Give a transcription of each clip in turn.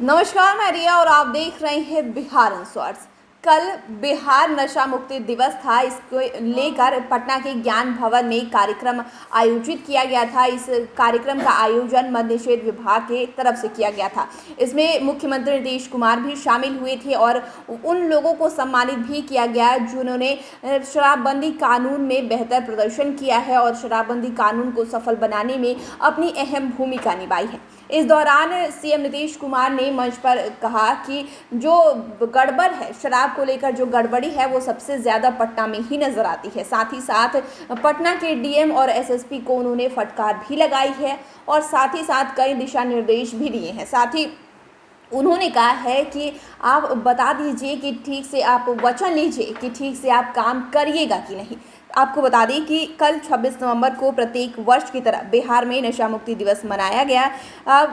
नमस्कार, मैं रिया और आप देख रहे हैं बिहार इंसॉर्ट्स। कल बिहार नशा मुक्ति दिवस था। इसको लेकर पटना के ज्ञान भवन में कार्यक्रम आयोजित किया गया था। इस कार्यक्रम का आयोजन मद्य निषेध विभाग के तरफ से किया गया था। इसमें मुख्यमंत्री नीतीश कुमार भी शामिल हुए थे और उन लोगों को सम्मानित भी किया गया जिन्होंने शराबबंदी कानून में बेहतर प्रदर्शन किया है और शराबबंदी कानून को सफल बनाने में अपनी अहम भूमिका निभाई है। इस दौरान सीएम नीतीश कुमार ने मंच पर कहा कि जो गड़बड़ है, शराब को लेकर जो गड़बड़ी है वो सबसे ज़्यादा पटना में ही नज़र आती है। साथ ही साथ पटना के डीएम और एसएसपी को उन्होंने फटकार भी लगाई है और साथ ही साथ कई दिशा निर्देश भी दिए हैं। साथ ही उन्होंने कहा है कि आप बता दीजिए कि ठीक से आप वचन लीजिए कि ठीक से आप काम करिएगा कि नहीं। आपको बता दें कि कल 26 नवंबर को प्रत्येक वर्ष की तरह बिहार में नशा मुक्ति दिवस मनाया गया।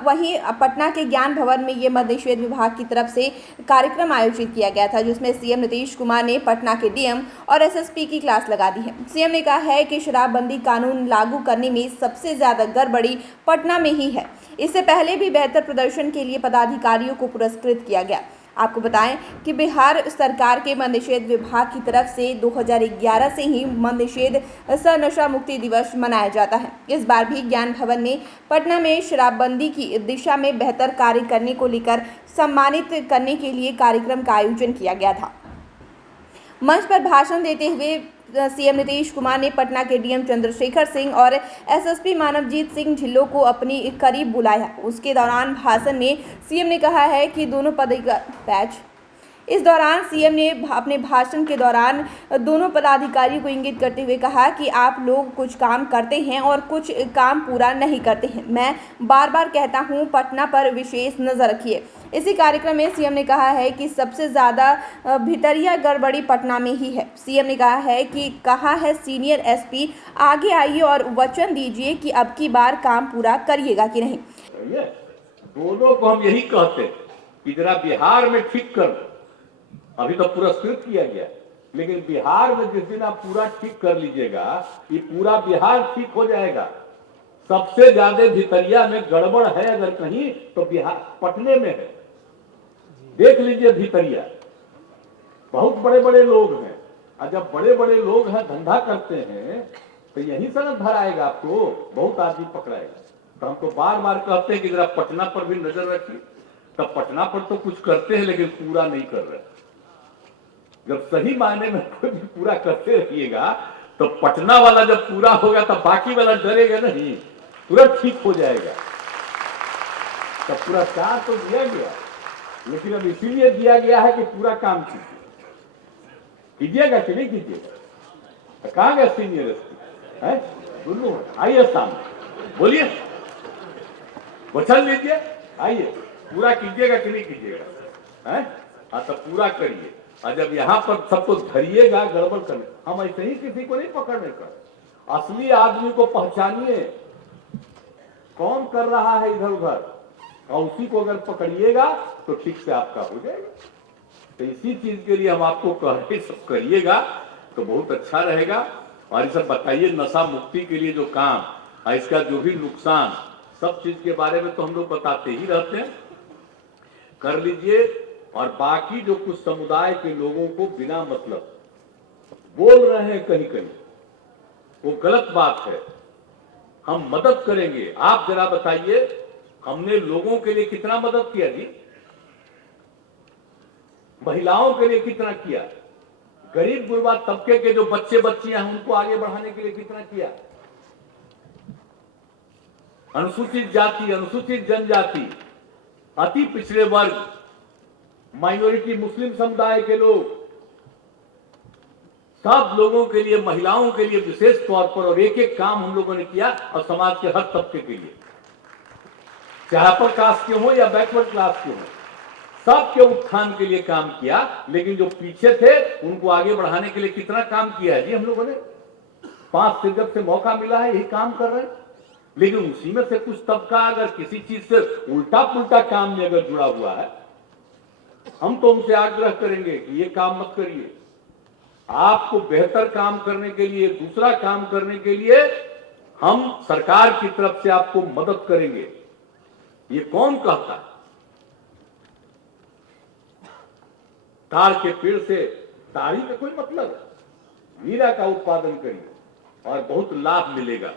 वहीं पटना के ज्ञान भवन में ये मद्य निषेध विभाग की तरफ से कार्यक्रम आयोजित किया गया था, जिसमें सीएम नीतीश कुमार ने पटना के डीएम और एसएसपी की क्लास लगा दी है। सीएम ने कहा है कि शराबबंदी कानून लागू करने में सबसे ज़्यादा गड़बड़ी पटना में ही है। इससे पहले भी बेहतर प्रदर्शन के लिए पदाधिकारियों को पुरस्कृत किया गया। आपको बताएं कि बिहार सरकार के मद्य निषेध विभाग की तरफ से 2011 से ही मद्य निषेध सह नशा मुक्ति दिवस मनाया जाता है। इस बार भी ज्ञान भवन में पटना में शराबबंदी की दिशा में बेहतर कार्य करने को लेकर सम्मानित करने के लिए कार्यक्रम का आयोजन किया गया था। मंच पर भाषण देते हुए सीएम नीतीश कुमार ने पटना के डीएम चंद्रशेखर सिंह और एसएसपी मानवजीत सिंह ढिल्लों को अपनी करीब बुलाया। उसके दौरान भाषण में सीएम ने कहा है कि दोनों इस दौरान सीएम ने अपने भाषण के दौरान दोनों पदाधिकारियों को इंगित करते हुए कहा कि आप लोग कुछ काम करते हैं और कुछ काम पूरा नहीं करते हैं। मैं बार बार कहता हूं, पटना पर विशेष नज़र रखिए। इसी कार्यक्रम में सीएम ने कहा है कि सबसे ज़्यादा भितरिया गड़बड़ी पटना में ही है। सीएम ने कहा है कि सीनियर एसपी आगे आइए और वचन दीजिए कि अब की बार काम पूरा करिएगा कि नहीं। दोनों को हम यही कहते हैं कि जरा बिहार में ठीक कर। अभी तो पुरस्कृत किया गया, लेकिन बिहार में जिस दिन आप पूरा ठीक कर लीजिएगा, ये पूरा बिहार ठीक हो जाएगा। सबसे ज्यादा भितरिया में गड़बड़ है अगर कहीं तो बिहार पटने में है। देख लीजिए, भितरिया बहुत बड़े बड़े लोग हैं और जब बड़े बड़े लोग हैं धंधा करते हैं तो यही सनक भराएगा, आपको बहुत आदमी पकड़ाएगा। तो हम तो बार बार कहते हैं कि जरा पटना पर भी नजर रखिए। तब पटना पर तो कुछ करते हैं लेकिन पूरा नहीं कर रहे। जब सही मायने में कोई भी पूरा करते रहिएगा तो पटना वाला जब पूरा होगा तब बाकी वाला डरेगा नहीं, तुरंत ठीक हो जाएगा। तब पुरस्कार तो दिया गया, लेकिन अब इसीलिए दिया गया है कि पूरा काम कीजिएगा कि नहीं कीजिएगा। कहाँ गया सीनियर है? दोनों आइए सामने, बोलिए, वचन लीजिए, आइए, पूरा कीजिएगा कि नहीं कीजिएगा? है तो पूरा करिए। और जब यहाँ पर सबको धरिएगा गड़बड़ करने, हम ऐसे ही किसी को नहीं पकड़ने का। असली आदमी को पहचानिए, कौन कर रहा है इधर उधर, और उसी को अगर पकड़िएगा तो ठीक से आपका हो जाएगा। तो इसी चीज के लिए हम आपको कह रहे, सब करिएगा तो बहुत अच्छा रहेगा। और ये सब बताइए, नशा मुक्ति के लिए जो काम और इसका जो भी नुकसान, सब चीज के बारे में तो हम लोग बताते ही रहते हैं, कर लीजिए। और बाकी जो कुछ समुदाय के लोगों को बिना मतलब बोल रहे हैं कहीं कहीं, वो गलत बात है। हम मदद करेंगे। आप जरा बताइए, हमने लोगों के लिए कितना मदद किया जी? महिलाओं के लिए कितना किया? गरीब गुरबा तबके के जो बच्चे बच्चियां हैं उनको आगे बढ़ाने के लिए कितना किया? अनुसूचित जाति, अनुसूचित जनजाति, अति पिछड़े वर्ग, माइनॉरिटी मुस्लिम समुदाय के लोग, सब लोगों के लिए, महिलाओं के लिए विशेष तौर पर, और एक एक काम हम लोगों ने किया। और समाज के हर तबके के लिए, चाहे अपर कास्ट के हो या बैकवर्ड क्लास के हो, सबके उत्थान के लिए काम किया। लेकिन जो पीछे थे उनको आगे बढ़ाने के लिए कितना काम किया है जी हम लोगों ने? 5 से जब से मौका मिला है यही काम कर रहे हैं। लेकिन उसी में से कुछ तबका अगर किसी चीज से उल्टा पुल्टा काम में अगर जुड़ा हुआ है, हम तो उनसे आग्रह करेंगे कि ये काम मत करिए। आपको बेहतर काम करने के लिए, दूसरा काम करने के लिए हम सरकार की तरफ से आपको मदद करेंगे। ये कौन कहता है? ताड़ के पेड़ से ताड़ी का कोई मतलब है। मीरा का उत्पादन करिए और बहुत लाभ मिलेगा।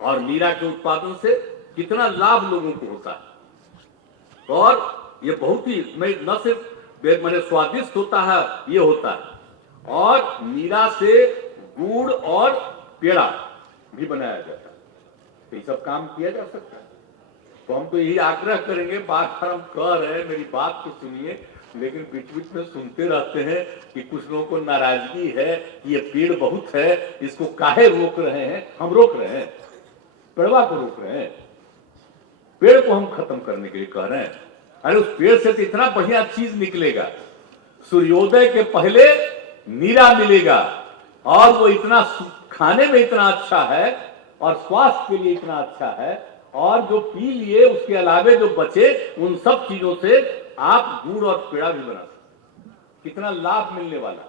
और मीरा के उत्पादन से कितना लाभ लोगों को होता है। और ये बहुत ही न सिर्फ मैंने स्वादिष्ट होता है, ये होता है। और मीरा से गुड़ और पेड़ा भी बनाया जाता है। तो ये सब काम किया जा सकता है। तो हम तो यही आग्रह करेंगे, बात हम कह रहे हैं, मेरी बात तो सुनिए, लेकिन बीच बीच में सुनते रहते हैं कि कुछ लोगों को नाराजगी है कि ये पेड़ बहुत है, इसको काहे रोक रहे हैं। हम रोक रहे हैं, पेड़वा को रोक रहे हैं, पेड़ को हम खत्म करने के लिए कह रहे हैं। अरे उस पेड़ से तो इतना बढ़िया चीज निकलेगा, सूर्योदय के पहले नीरा मिलेगा, और वो इतना खाने में इतना अच्छा है और स्वास्थ्य के लिए इतना अच्छा है, और जो पी लिए उसके अलावे जो बचे उन सब चीजों से आप गुड़ और पेड़ा भी बना सकते। कितना लाभ मिलने वाला।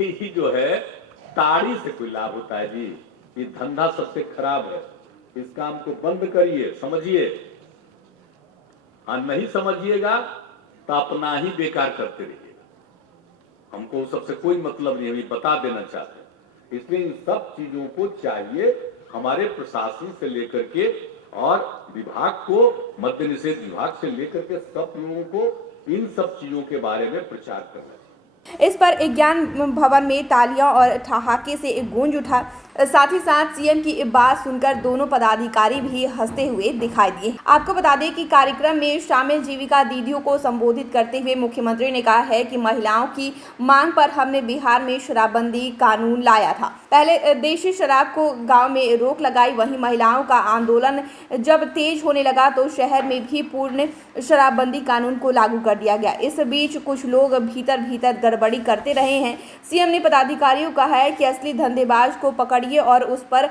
ये जो है ताड़ी से कोई लाभ होता है जी? ये धंधा सबसे खराब है। इस काम को बंद करिए, समझिए। और नहीं समझिएगा तो अपना ही बेकार करते रहिएगा। हमको सबसे कोई मतलब नहीं, हम बता देना चाहते हैं। इसलिए इन सब चीजों को चाहिए हमारे प्रशासन से लेकर के और विभाग को, मद्य निषेध विभाग से लेकर के सब लोगों को इन सब चीजों के बारे में प्रचार करना चाहिए। इस पर एक ज्ञान भवन में तालियां और ठहाके से एक गूंज उठा। साथ ही साथ सीएम की बात सुनकर दोनों पदाधिकारी भी हंसते हुए दिखाई दिए। आपको बता दें कि कार्यक्रम में शामिल जीविका दीदियों को संबोधित करते हुए मुख्यमंत्री ने कहा है कि महिलाओं की मांग पर हमने बिहार में शराबबंदी कानून लाया था। पहले देशी शराब को गांव में रोक लगाई, वहीं महिलाओं का आंदोलन जब तेज होने लगा तो शहर में भी पूर्ण शराबबंदी कानून को लागू कर दिया गया। इस बीच कुछ लोग भीतर भीतर गड़बड़ी करते रहे हैं। सीएम ने पदाधिकारियों को कहा है कि असली धंधेबाज को पकड़िए और उस पर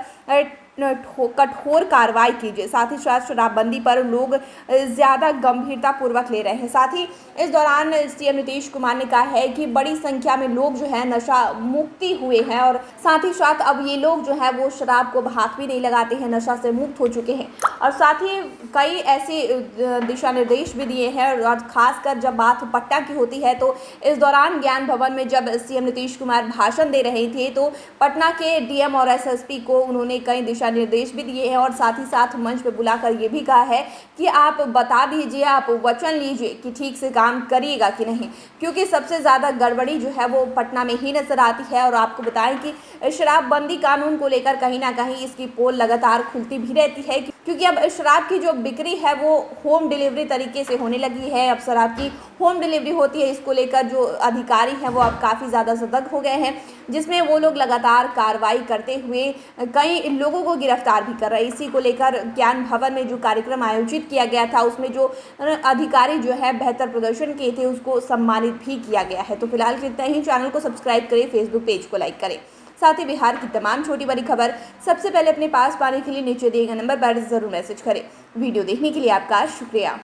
कठोर कार्रवाई कीजिए। साथ ही साथ शराबबंदी पर लोग ज्यादा गंभीरता पूर्वक ले रहे हैं। साथ ही इस दौरान सीएम नीतीश कुमार ने कहा है कि बड़ी संख्या में लोग जो है नशा मुक्ति हुए हैं, और साथ ही साथ अब ये लोग जो है वो शराब को हाथ भी नहीं लगाते हैं, नशा से मुक्त हो चुके हैं। और साथ ही कई ऐसे दिशा निर्देश भी दिए हैं। और खासकर जब बात पटना की होती है तो इस दौरान ज्ञान भवन में जब सीएम नीतीश कुमार भाषण दे रहे थे तो पटना के डीएम और एसएसपी को उन्होंने कई दिशा निर्देश भी दिए हैं, और साथ ही साथ मंच पे बुलाकर ये भी कहा है कि आप बता दीजिए, आप वचन लीजिए कि ठीक से काम करिएगा कि नहीं, क्योंकि सबसे ज़्यादा गड़बड़ी जो है वो पटना में ही नजर आती है। और आपको बताएं कि शराबबंदी कानून को लेकर कहीं ना कहीं इसकी पोल लगातार खुलती भी रहती है, क्योंकि अब शराब की जो बिक्री है वो होम डिलीवरी तरीके से होने लगी है। अब शराब की होम डिलीवरी होती है, इसको लेकर जो अधिकारी हैं वो अब काफ़ी ज़्यादा सतर्क हो गए हैं, जिसमें वो लोग लगातार कार्रवाई करते हुए कई लोगों को गिरफ्तार भी कर रहे हैं। इसी को लेकर ज्ञान भवन में जो कार्यक्रम आयोजित किया गया था उसमें जो अधिकारी जो है बेहतर प्रदर्शन किए थे उसको सम्मानित भी किया गया है। तो फिलहाल इतना ही। चैनल को सब्सक्राइब करें, फेसबुक पेज को लाइक करें। साथ ही बिहार की तमाम छोटी बड़ी खबर सबसे पहले अपने पास पाने के लिए नीचे दिए गए नंबर पर जरूर मैसेज करें। वीडियो देखने के लिए आपका शुक्रिया।